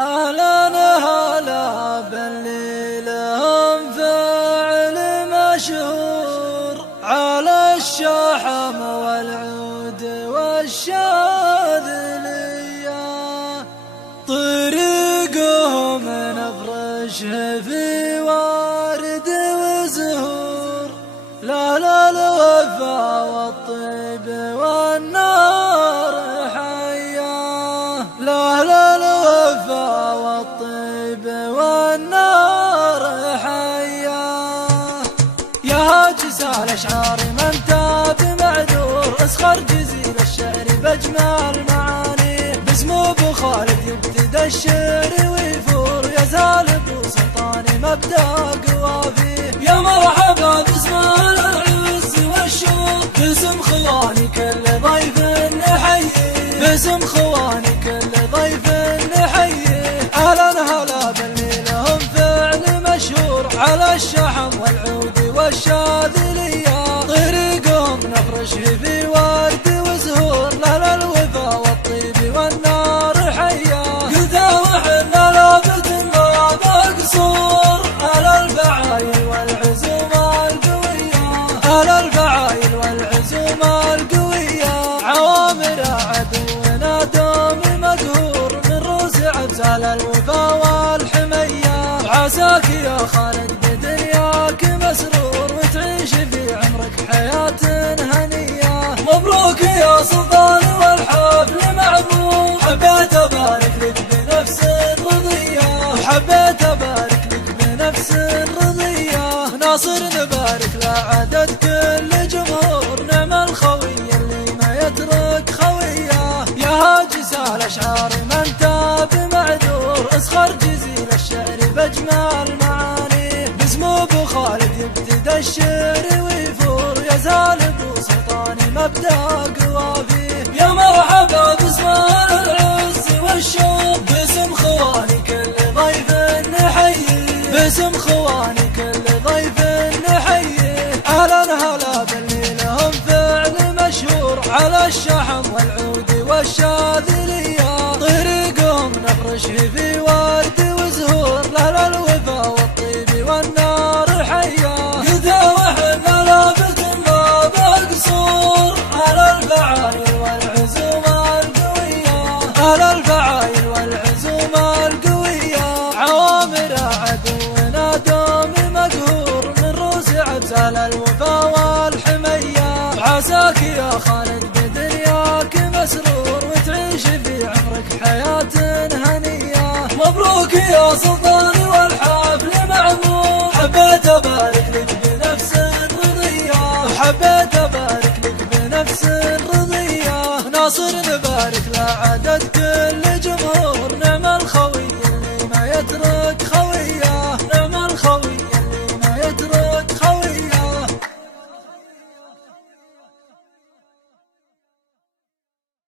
أهلا هلا باللي لهم فعل مشهور على الشحم والعود والشاذلية، طريقهم نفرشه في ورد وزهور، لا الوفا والطيب والنار حياه، لا الوفا والطيب والنار حياه. يا هاجس الاشعار من تاب معذور، اسخر جزيل الشعر باجمل معانيه، باسمه ابو خالد يبتدى الشعر ويفور، يا زالب وسلطاني مبدا قوافيه. يا مرحبا باسم العز والشوق، باسم خواني كل ضيف نحييه، باسم خواني كل ضيف نحييه. اهلا هلا باللي لهم فعل مشهور على الشحم والعود والشاذلية، طريقهم نفرشه في ورد وزهور، لا الوفا والطيب والنار حياه. قلتا وحنا لابد ما بقصور، على الفعايل والعزوم القوية، على الفعايل والعزوم القوية. عوامر عدونا دوم مقهور، من روس عبزال الوفا والحمية. عساك يا خالد بدنياك مسرور، وتعيش في عمرك حياة هنية. مبروك يا سلطان والحفل معمور، حبيت ابارك لك بنفس رضية، حبيت ابارك لك بنفس رضية. ناصر نبارك لعدد كل جمهور، نعم الخوي اللي ما يترك خويه. يا هاجس الاشعار من تاب معذور، اسخر جزيل الشعر باجمل معانيه، باسمه ابو خالد يبتدى الشعر ويفور، يا زالب وسلطاني مبدا قوافيه. يا مرحبا باسم العز والشوق، باسم خواني كل ضيف نحييه، باسم خواني كل ضيف نحييه. اهلا هلا باللي لهم فعل مشهور على الشحم والعود والشاذلية، طريقهم نفرشه في ورد وزهور، لا الوفا والطيب والنار حياه. قلتا وحنا لابد ما بقصور، على الفعايل والعزوم القوية، على الفعايل والعزوم القوية. عوامر عدونا دوم مقهور، من روس عبزال الوفا والحمية. عساك يا خالد بدنياك مسرور، وتعيش في عمرك حياة هنية. مبروك يا سلطان والحفل معمور، حبيت ابارك لك بنفس رضية، حبيت ابارك لك بنفس رضية. ناصر نبارك لعدد كل